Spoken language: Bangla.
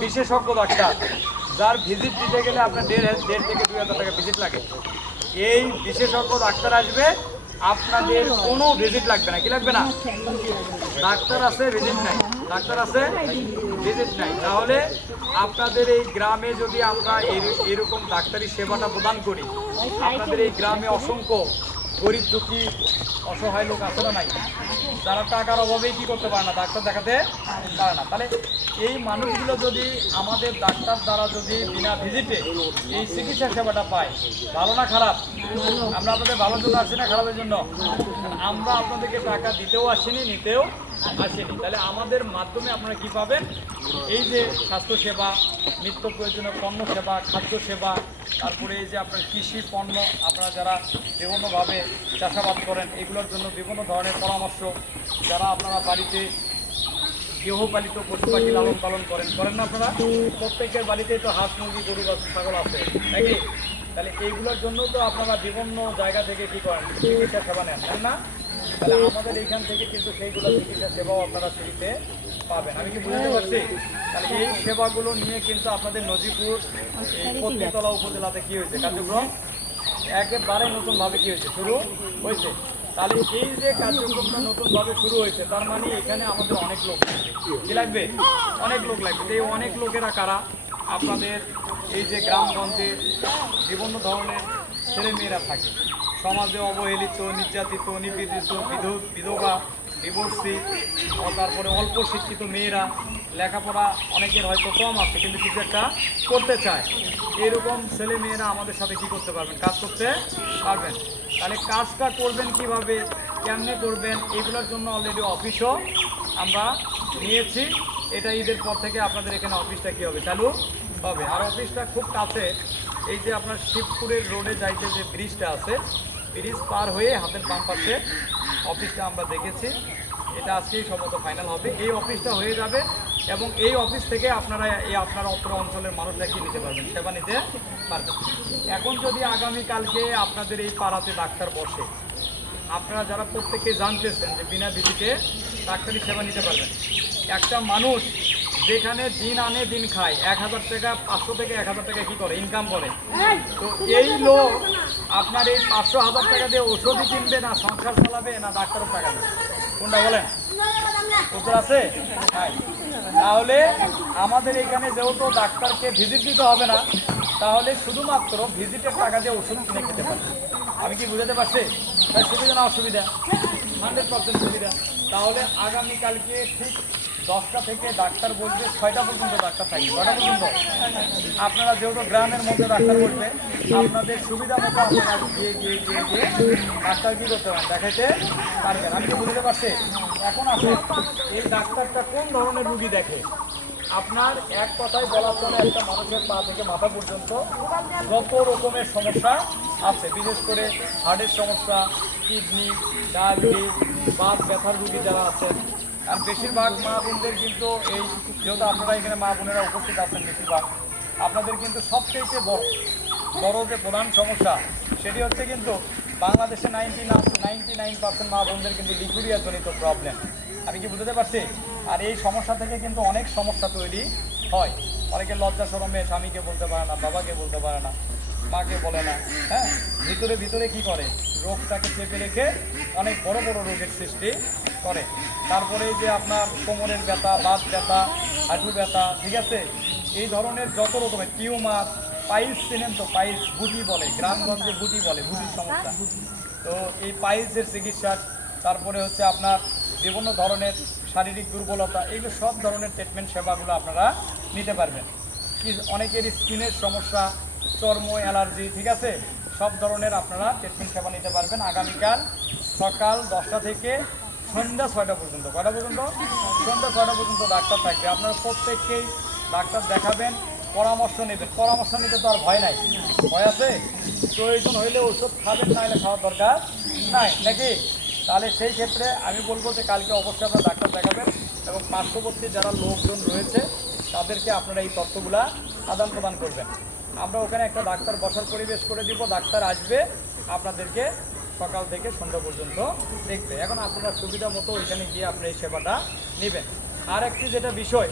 বিশেষজ্ঞ ডাক্তার, যার ভিজিট দিতে গেলে আপনার দেড় দেড় থেকে দুই হাজার টাকা ভিজিট লাগে। এই বিশেষজ্ঞ ডাক্তার আসবে, আপনাদের কোনো ভিজিট লাগবে না। কি লাগবে না? ডাক্তার আছে ভিজিট নাই। ডাক্তার আছে ভিজিট নাই। তাহলে আপনাদের এই গ্রামে যদি আমরা এর- এরকম ডাক্তারি সেবাটা প্রদান করি, আপনাদের এই গ্রামে অসংখ্য গরিব দুঃখী, অসহায় লোক আছে না নাই? যারা টাকার অভাবেই কি করতে পারে না, ডাক্তার দেখাতে পারে না। তাহলে এই মানুষগুলো যদি আমাদের ডাক্তার দ্বারা যদি বিনা ভিজিটে এই চিকিৎসা সেবাটা পায়, ভালো না খারাপ? আমরা আপনাদের ভালোর জন্য আসি না খারাপের জন্য? আমরা আপনাদেরকে টাকা দিতেও আসিনি, নিতেও আসেনি। তাহলে আমাদের মাধ্যমে আপনারা কি পাবেন? এই যে স্বাস্থ্য সেবা নিত্য প্রয়োজনীয় পণ্য সেবা খাদ্য সেবা তারপরে এই যে আপনার কৃষি পণ্য, আপনারা যারা বিভিন্নভাবে চাষাবাদ করেন, এগুলোর জন্য বিভিন্ন ধরনের পরামর্শ, যারা আপনারা বাড়িতে গৃহপালিত পশু পাখি লালন পালন করেন করেন না আপনারা? প্রত্যেকের বাড়িতেই তো হাঁস, মুরগি, গরু ছাগল আছে নাকি তাহলে এইগুলোর জন্য তো আপনারা বিভিন্ন জায়গা থেকে কি করেন? চিকিৎসা সেবা নেন, তাই না? তাহলে আমাদের এইখান থেকে কিন্তু সেইগুলো চিকিৎসা সেবাও আপনারা ফ্রিতে পাবেন। আমি কি বুঝতে পারছি? তাহলে এই সেবাগুলো নিয়ে কিন্তু আপনাদের নজিপুর পত্নীতলা উপজেলাতে কি হয়েছে? কার্যক্রম একেবারে নতুনভাবে কি হয়েছে? শুরু হয়েছে। তাহলে এই যে কার্যক্রমটা নতুনভাবে শুরু হয়েছে, তার মানে এখানে আমাদের অনেক লোক কি লাগবে? অনেক লোক লাগবে। এই অনেক লোকেরা কারা? আপনাদের এই যে গ্রামগঞ্জে বিভিন্ন ধরনের ছেলেমেয়েরা থাকে। সমাজে অবহেলিত, নির্যাতিত, নিপীড়িত, বিধ- বিধবা, ডিভোর্সি তারপরে অল্প শিক্ষিত মেয়েরা লেখাপড়া অনেকের হয়তো কম আছে, কিন্তু কিছু একটা করতে চায়। এরকম ছেলে মেয়েরা আমাদের সাথে কি করতে পারবেন? কাজ করতে পারবেন। তাহলে কাজটা করবেন কীভাবে? কেমনে করবেন? এগুলোর জন্য অলরেডি অফিসও আমরা নিয়েছি। এটা ঈদের পর থেকে আপনাদের এখানে অফিসটা কী হবে? চালু হবে। আর অফিসটা খুব কাছে। এই যে আপনার শিবপুরের রোডে যাইতে যে ব্রিজটা আছে, ব্রিজ পার হয়ে হাতের বাম পাশে অফিসটা আমরা দেখেছি। এটা আজকেই সম্ভবত ফাইনাল হবে। এই অফিসটা হয়ে যাবে এবং এই অফিস থেকে আপনারা এই আপনার অত্র অঞ্চলের মানুষরা কি নিতে পারবেন, সেবা নিতে পারবেন। এখন যদি আগামীকালকে আপনাদের এই পাড়াতে ডাক্তার বসে, আপনারা যারা প্রত্যেকে জানতেছেন যে বিনা ভিজিটে ডাক্তারি সেবা নিতে পারবেন, একটা মানুষ যেখানে দিন আনে দিন খায় এক হাজার টাকা পাঁচশো থেকে এক হাজার টাকা কি করে? ইনকাম করে। তো এই লোক আপনার এই পাঁচশো হাজার টাকা দিয়ে ওষুধই কিনবে না সংসার চালাবে না ডাক্তারের টাকা দেবে। কোনটা বলেন? উত্তর আছে? তাহলে আমাদের এখানে যেহেতু ডাক্তারকে ভিজিট দিতে হবে না তাহলে শুধুমাত্র ভিজিটের টাকা দিয়ে ওষুধ কিনে খেতে পারবে। আমি কি বুঝাতে পারছি? তাই সুবিধা না অসুবিধা? হান্ড্রেড পার্সেন্ট সুবিধা। তাহলে আগামীকালকে ঠিক দশটা থেকে ডাক্তার বলবে, ছয়টা পর্যন্ত ডাক্তার থাকবে, ছয়টা পর্যন্ত। আপনারা যেহেতু গ্রামের মধ্যে ডাক্তার বলবে আপনাদের সুবিধা মতো আপনারা গিয়ে গিয়ে গিয়ে গিয়ে ডাক্তার কী করতে পারেন দেখাইতে পারবেন। আমি বুঝতে পারছি। এখন আসে এই ডাক্তারটা কোন ধরনের রুগী দেখে? আপনার এক কথায় বলার চলে একটা মানুষের পা থেকে মাথা পর্যন্ত যত রকমের সমস্যা আছে, বিশেষ করে হার্টের সমস্যা, কিডনি, ডায়াবেটিস বাত ব্যথার রুগী যারা আছেন, আর বেশিরভাগ মা বোনদের কিন্তু এই, যেহেতু আপনারা এখানে মা বোনেরা উপস্থিত আছেন বেশিরভাগ, আপনাদের কিন্তু সবচেয়ে বড় বড় যে প্রধান সমস্যা, সেটি হচ্ছে কিন্তু বাংলাদেশে নাইনটি নাইনটি নাইন পার্সেন্ট মা বোনদের কিন্তু লিকুরিয়া জনিত প্রবলেম আমি কি বুঝতে পারছি? আর এই সমস্যা থেকে কিন্তু অনেক সমস্যা তৈরি হয়। অনেকে লজ্জা শরমে স্বামীকে বলতে পারে না, বাবাকে বলতে পারে না। মাকে বলে না হ্যাঁ? ভিতরে ভিতরে কি করে? রোগটাকে চেপে রেখে অনেক বড় বড় রোগের সৃষ্টি করে। তারপরে এই যে আপনার কোমরের ব্যথা বাত ব্যথা হাঁটু ব্যথা ঠিক আছে? এই ধরনের যত রকমের টিউমার পাইলস চেনেন তো পাইলস গুটি বলে গ্রামগঞ্জে গুটি বলে গুটির সমস্যা। তো এই পাইলসের চিকিৎসা তারপরে হচ্ছে আপনার বিভিন্ন ধরনের শারীরিক দুর্বলতা এইগুলো সব ধরনের ট্রিটমেন্ট সেবাগুলো আপনারা নিতে পারবেন। অনেকের স্কিনের সমস্যা চর্ম অ্যালার্জি, ঠিক আছে? সব ধরনের আপনারা ট্রিটমেন্ট সেবা নিতে পারবেন আগামীকাল সকাল দশটা থেকে সন্ধ্যা ছয়টা পর্যন্ত। কয়টা পর্যন্ত? সন্ধ্যা ছয়টা পর্যন্ত ডাক্তার থাকবে। আপনারা প্রত্যেককেই ডাক্তার দেখাবেন, পরামর্শ নেবেন। পরামর্শ নিতে তো আর ভয় নাই। ভয় আছে? প্রয়োজন হইলে ওষুধ খাবেন না হলে খাওয়ার দরকার নাই, নাকি? তাহলে সেই ক্ষেত্রে আমি বলব যে কালকে অবশ্যই আপনারা ডাক্তার দেখাবেন এবং পার্শ্ববর্তী যারা লোকজন রয়েছে, তাদেরকে আপনারা এই তথ্যগুলা আদান প্রদান করবেন। আমরা ওখানে একটা ডাক্তার বসার পরিবেশ করে দিব, ডাক্তার আসবে, আপনাদেরকে সকাল থেকে সন্ধ্যা পর্যন্ত দেখবে। এখন আপনারা সুবিধা মতো ওইখানে গিয়ে আপনি এই সেবাটা নেবেন। আর একটি যেটা বিষয়